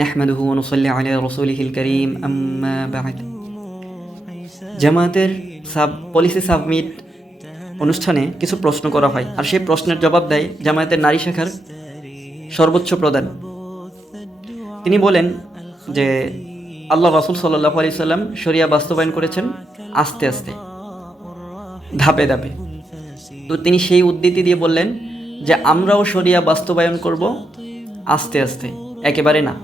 নাহমাদুহু ওয়া নুসাল্লি আলা রাসূলিহিল কারীম আম্মা বা'দ। জামায়াতের পলিসি সাবমিট অনুষ্ঠানে কিছু প্রশ্ন করা হয়, আর সেই প্রশ্নের জবাব দেয় জামায়াতের নারী শাখার সর্বোচ্চ প্রধান। তিনি বলেন যে আল্লাহ রাসূল সাল্লাল্লাহু আলাইহি সাল্লাম শরিয়া বাস্তবায়ন করেছেন আস্তে আস্তে, ধাপে ধাপে। তো তিনি সেই উদ্ধৃতি দিয়ে বললেন যে আমরাও শরিয়া বাস্তবায়ন করব আস্তে আস্তে, একেবারে না।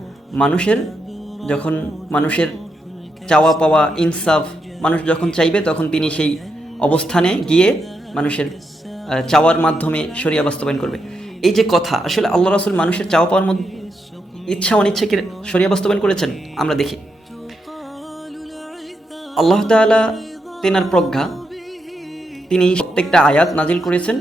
মানুষের চাওয়া পাওয়া, ইনসাফ মানুষ যখন চাইবে তখন তিনি সেই অবস্থানে গিয়ে মানুষের চাওয়ার মাধ্যমে শরিয়া বাস্তবায়ন করবে। এই যে কথা, আসলে আল্লাহ রাসূল মানুষের চাওয়া পাওয়ার মধ্যে ইচ্ছা অনিচ্ছাকে শরিয়া বাস্তবায়ন করেছেন। আমরা দেখি আল্লাহ তাআলা তেনার প্রজ্ঞা, তিনি প্রত্যেকটা আয়াত নাজিল করেছেন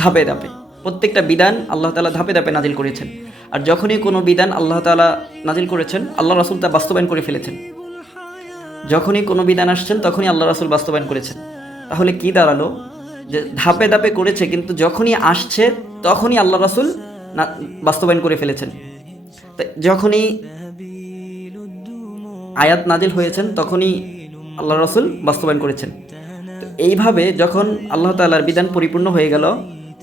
ধাপে ধাপে, প্রত্যেকটা বিধান আল্লাহ তাআলা ধাপে ধাপে নাজিল করেছেন। আর যখনই কোনো বিধান আল্লাহ তাআলা নাজিল করেছেন, আল্লাহ রাসূল তা বাস্তবায়ন করে ফেলেছেন। যখনই কোনো বিধান আসছেন তখনই আল্লাহ রাসূল বাস্তবায়ন করেছেন। তাহলে কি দাঁড়ালো? যে ধাপে ধাপে করেছে, কিন্তু যখনই আসছে তখনই আল্লাহ রাসূল বাস্তবায়ন করে ফেলেছেন। যখনই আয়াত নাজিল হয়েছেন তখনই আল্লাহ রাসূল বাস্তবায়ন করেছেন। তো এইভাবে যখন আল্লাহ তাআলার বিধান পরিপূর্ণ হয়ে গেল,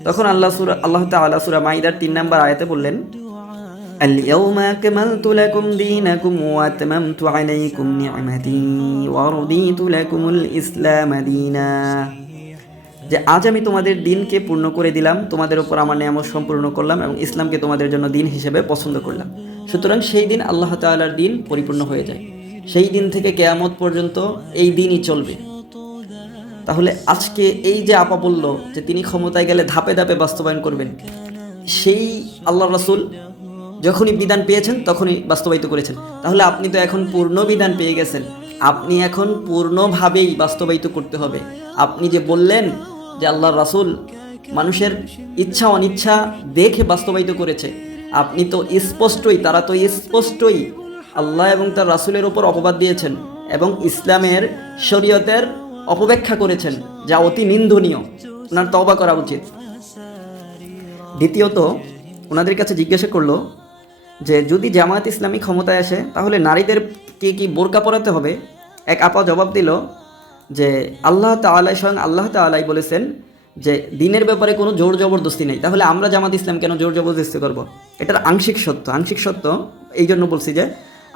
তখন আল্লাহ তাআলা সূরা মাইদার 3 নম্বর আয়াতে বললেন, আল-ইয়াওমা আকমালতু লাকুম দীনাকুম ওয়া আতমামতু আলাইকুম নি'মাতি ওয়া রাদিতু লাকুমুল ইসলাম দীনা। যে আজ আমি তোমাদের দিনকে পূর্ণ করে দিলাম, তোমাদের উপর আমার নিয়ামত সম্পূর্ণ করলাম এবং ইসলামকে তোমাদের জন্য দিন হিসেবে পছন্দ করলাম। সুতরাং সেই দিন আল্লাহ তাআলার দিন পরিপূর্ণ হয়ে যায়। সেই দিন থেকে কিয়ামত পর্যন্ত এই দিনই চলবে। তাহলে আজকে এই যে আপা বলল যে তিনি ক্ষমতায় গেলে ধাপে ধাপে বাস্তবায়ন করবেন, সেই আল্লাহ রাসূল যখনই বিধান পেয়েছেন তখনই বাস্তবায়িত করেছেন। তাহলে আপনি তো এখন পূর্ণ বিধান পেয়ে গেছেন, আপনি এখন পূর্ণভাবেই বাস্তবায়িত করতে হবে। আপনি যে বললেন যে আল্লাহ রাসূল মানুষের ইচ্ছা অনিচ্ছা দেখে বাস্তবায়িত করেছে, আপনি তো তারা তো স্পষ্টই আল্লাহ এবং তার রাসূলের উপর অপবাদ দিয়েছেন এবং ইসলামের শরীয়তের অপব্যাখ্যা করেছেন, যা অতি নিন্দনীয়। ওনার তওবা করা উচিত। দ্বিতীয়ত, ওনাদের কাছে জিজ্ঞাসা করলো যে যদি জামায়াত ইসলামী ক্ষমতায় আসে তাহলে নারীদেরকে কি বোরকা পরাতে হবে? এক আপা জবাব দিল যে স্বয়ং আল্লাহ তাআলাই বলেছেন যে দিনের ব্যাপারে কোনো জোর জবরদস্তি নেই, তাহলে আমরা জামাত ইসলাম কেন জোর জবরদস্তি করব? এটার আংশিক সত্য। এই জন্য বলছি যে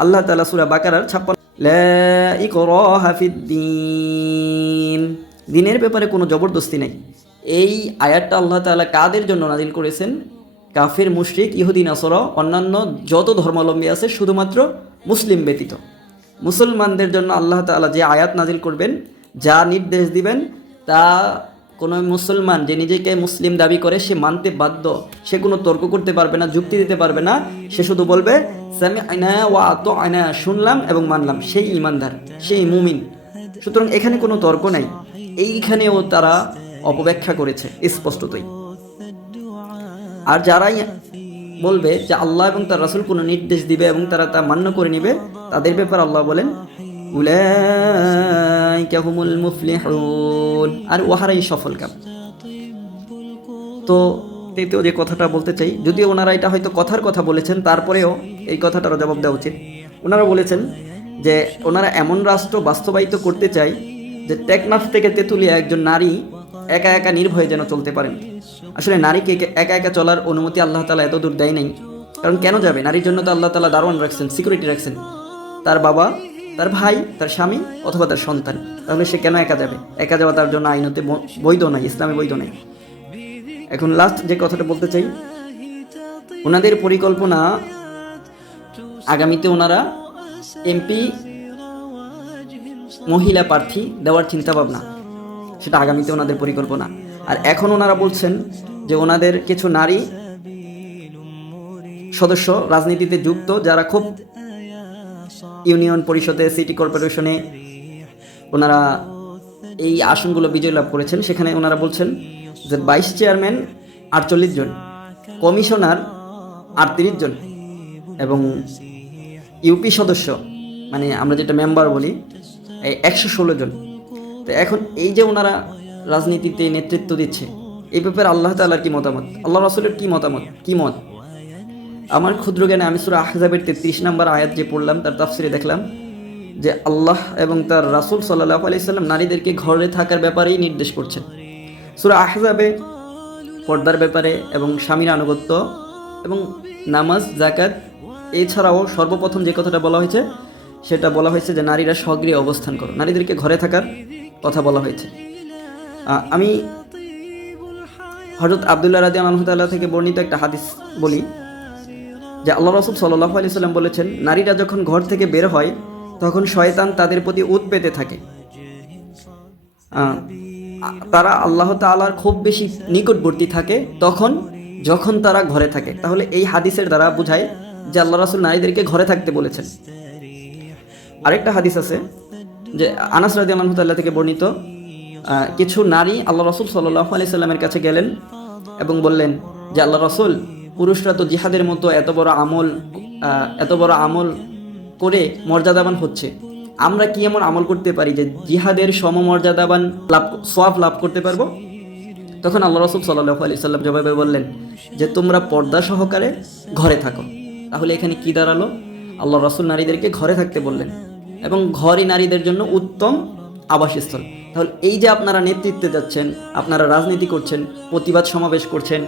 আল্লাহ তাআলা সূরা বাকারার 56 লা ইকরাহা ফিদ্দীন, দিনের ব্যাপারে কোনো জবরদস্তি নেই। এই আয়াতটা আল্লাহ তাআলা কাদের জন্য নাজিল করেছেন? কাফির, মুশরিক, ইহুদি, নাসারা, অন্যান্য যত ধর্মাবলম্বী আছে শুধুমাত্র মুসলিম ব্যতীত মুসলমানদের জন্য আল্লাহ তাআলা যে আয়াত নাজিল করবেন, যা নির্দেশ দিবেন, তা কোনো মুসলমান যে নিজেকে মুসলিম দাবি করে সে মানতে বাধ্য। সে কোনো তর্ক করতে পারবে না, যুক্তি দিতে পারবে না। সে শুধু বলবে সামি'না ওয়া আতা'না, শুনলাম এবং মানলাম, সেই ঈমানদার, সেই মুমিন। সুতরাং এখানে কোনো তর্ক নাই। এইখানেও তারা অপব্যাখ্যা করেছে স্পষ্টতই। আর যারাই বলবে যে আল্লাহ এবং তার রাসূল কোনো নির্দেশ দিবে এবং তারা তা মান্য করে নেবে, তাদের ব্যাপারে আল্লাহ বলেন উলাইকা হুমুল মুফলিহুন, আর ওহারাই সফলকাম। তো তৃতীয় যে কথাটা বলতে চাই, যদিও ওনারা এটা হয়তো কথার কথা বলেছেন, তারপরেও এই কথাটারও জবাব দেওয়া উচিত। ওনারা বলেছেন যে ওনারা এমন রাষ্ট্র বাস্তবায়িত করতে চায় যে টেকনাফ থেকে তেঁতুলিয়া একজন নারী একা একা নির্ভয়ে যেন চলতে পারেন। আসলে নারীকে একা একা চলার অনুমতি আল্লাহ তাআলা এত দূর দেয় নাই। কারণ কেন যাবে? নারীর জন্য তো আল্লাহ তাআলা দারোয়ান রাখছেন, সিকিউরিটি রাখছেন, তার বাবা, তার ভাই, তার স্বামী অথবা তার সন্তান। তাহলে সে কেন একা যাবে? একা যাওয়া তার জন্য আইনতে বৈধ নয়, ইসলামে বৈধ নয়। এখন লাস্ট যে কথাটা বলতে চাই, ওনাদের পরিকল্পনা আগামীতে ওনারা এমপি মহিলা প্রার্থী দেওয়ার চিন্তা ভাবনা, সেটা আগামীতে ওনাদের পরিকল্পনা। আর এখন ওনারা বলছেন যে ওনাদের কিছু নারী সদস্য রাজনীতিতে যুক্ত, যারা খুব ইউনিয়ন পরিষদে, সিটি কর্পোরেশনে ওনারা এই আসনগুলো বিজয় লাভ করেছেন। সেখানে ওনারা বলছেন যে ভাইস চেয়ারম্যান 48 জন, কমিশনার 38 জন এবং ইউপি সদস্য, মানে আমরা যেটা মেম্বার বলি, 116 জন। তো এখন এই যে ওনারা রাজনীতিতে নেতৃত্ব দিচ্ছে, এই ব্যাপারে আল্লাহ তাআলার কি মতামত, আল্লাহ রাসূলের কি মত? আমার ক্ষুদ্র জ্ঞানে আমি সূরা আহজাবের 33 নম্বর আয়াত যে পড়লাম তার তাফসিরে দেখলাম যে আল্লাহ এবং তার রাসূল সাল্লাল্লাহু আলাইহি সাল্লাম নারীদেরকে ঘরে থাকার ব্যাপারেই নির্দেশ করছেন। সূরা আহজাবে পর্দার ব্যাপারে এবং স্বামীর আনুগত্য এবং নামাজ, যাকাত এছাড়াও সর্বপ্রথম যে কথাটা বলা হয়েছে সেটা বলা হয়েছে যে নারীরা সগৃহে অবস্থান করো, নারীদেরকে ঘরে থাকার কথা বলা হয়েছে। আমি হযরত আব্দুল্লাহ রাদিয়াল্লাহু তাআলা থেকে বর্ণিত একটা হাদিস বলি যে আল্লাহ রাসূল সাল্লাল্লাহু আলাইহি সাল্লাম বলেছেন, নারীরা যখন ঘর থেকে বের হয় তখন শয়তান তাদের প্রতি উৎ পেতে থাকে। তারা আল্লাহ তাআলার খুব বেশি নিকটবর্তী থাকে তখন যখন তারা ঘরে থাকে। তাহলে এই হাদিসের দ্বারা বোঝায় যে আল্লাহ রাসূল নারীদেরকে ঘরে থাকতে বলেছেন। আরেকটা হাদিস আছে যে আনাস রাদিয়াল্লাহু তাআলা থেকে বর্ণিত, কিছু নারী আল্লাহ রাসূল সাল্লাল্লাহু আলাইহি সাল্লামের কাছে গেলেন এবং বললেন যে আল্লাহ রাসূল, পুরুষরা তো জিহাদের মতো এত বড় আমল করে মর্যাদাবান হচ্ছে, আমরা কি এমন আমল করতে পারি যে জিহাদের সমমর্যাদাবান সওয়াব লাভ করতে পারবো? তখন আল্লাহ রাসূল সাল্লাল্লাহু আলাইহি সাল্লাম জবাবে বললেন যে তোমরা পর্দা সহকারে ঘরে থাকো। তাহলে এখানে কি দাঁড়ালো? আল্লাহ রাসূল নারীদেরকে ঘরে থাকতে বললেন এবং ঘরই নারীদের জন্য উত্তম আবাসস্থল। তাহলে এই যে আপনারা নেতৃত্বে যাচ্ছেন, আপনারা রাজনীতি করছেন, প্রতিবাদ সমাবেশ করছেন,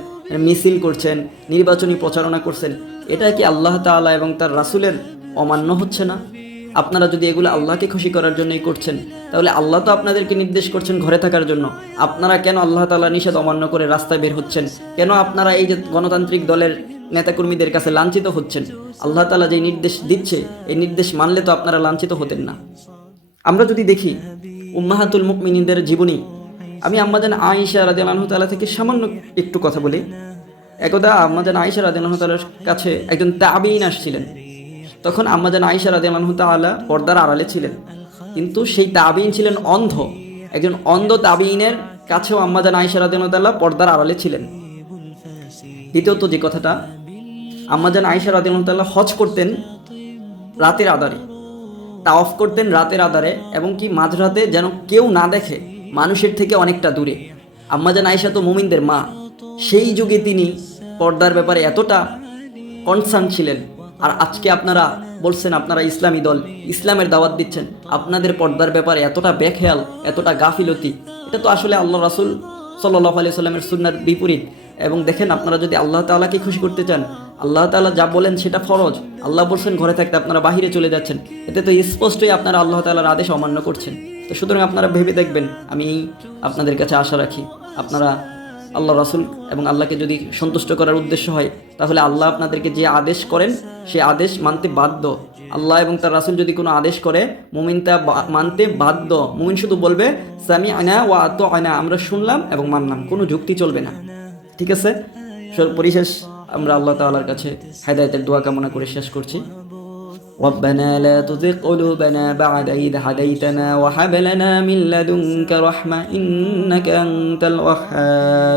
মিছিল করছেন, নির্বাচনী প্রচারণা করছেন, এটা কি আল্লাহ তাআলা এবং তার রাসূলের অমান্য হচ্ছে না? আপনারা যদি এগুলো আল্লাহকে খুশি করার জন্যই করছেন, তাহলে আল্লাহ তো আপনাদেরকে নির্দেশ করছেন ঘরে থাকার জন্য। আপনারা কেন আল্লাহ তাআলার নিষেধ অমান্য করে রাস্তায় বের হচ্ছেন? কেন আপনারা এই যে গণতান্ত্রিক দলের নেতাকর্মীদের কাছে লাঞ্ছিত হচ্ছেন? আল্লাহ তাআলা যে নির্দেশ দিচ্ছে, এই নির্দেশ মানলে তো আপনারা লাঞ্ছিত হতেন না। আমরা যদি দেখি উম্মাহাতুল মুমিনিনদের জীবনী, আমি আম্মাজান আয়েশা রাদিয়াল্লাহু তাআলা থেকে সামান্য একটু কথা বলি। একদা আম্মাজান আয়েশা রাদিয়াল্লাহু তাআলার কাছে একজন তাবিঈন আসছিলেন। তখন আম্মাজান আয়েশা রাদিয়াল্লাহু তাআলা পর্দার আড়ালে ছিলেন, কিন্তু সেই তাবিঈন ছিলেন অন্ধ। একজন অন্ধ তাবিঈনের কাছেও আম্মাজান আয়েশা রাদিয়াল্লাহু তাআলা পর্দার আড়ালে ছিলেন। দ্বিতীয়ত যে কথাটা, আম্মাজান আয়েশা রাদিয়াল্লাহু তাআলা হজ করতেন রাতের আধারে, তাওয়াফ করতেন রাতের আধারে, এবং কি মাঝরাতে যেন কেউ না দেখে, মানুষের থেকে অনেকটা দূরে। আম্মাজান আয়েশা তো মুমিনদের মা, সেই যুগে তিনি পর্দার ব্যাপারে এতটা কনসার্ন ছিলেন। আর আজকে আপনারা বলছেন আপনারা ইসলামী দল, ইসলামের দাওয়াত দিচ্ছেন, আপনাদের পর্দার ব্যাপারে এতটা বেখেয়াল, এতটা গাফিলতি, এটা তো আসলে আল্লাহ রাসূল সাল্লাল্লাহু আলাইহি সাল্লামের সুন্নাহর বিপরীত। এবং দেখেন, আপনারা যদি আল্লাহ তাআলাকে খুশি করতে চান, আল্লাহ তাআলা যা বলেন সেটা ফরজ। আল্লাহ বলছেন ঘরে থাকতে, আপনারা বাহিরে চলে যাচ্ছেন, এতে তো স্পষ্টই আপনারা আল্লাহ তাআলার আদেশ অমান্য করছেন। তো সুতরাং আপনারা ভেবে দেখবেন, আমি আপনাদের কাছে আশা রাখি আপনারা আল্লাহ রাসূল এবং আল্লাহকে যদি সন্তুষ্ট করার উদ্দেশ্য হয়, তাহলে আল্লাহ আপনাদেরকে যে আদেশ করেন সে আদেশ মানতে বাধ্য। আল্লাহ এবং তার রাসূল যদি কোনো আদেশ করে, মুমিন তা মানতে বাধ্য। মুমিন শুধু বলবে সামি'না ওয়া আতা'না, আমরা শুনলাম এবং মানলাম, কোনো যুক্তি চলবে না। ঠিক আছে, পরিশেষ আমরা আল্লাহ তাআলার কাছে হেদায়েতের দোয়া কামনা করে শেষ করছি। ربنا لا تزغ قلوبنا بعد إذ هديتنا وهب لنا من لدنك رحمة إنك أنت الوهاب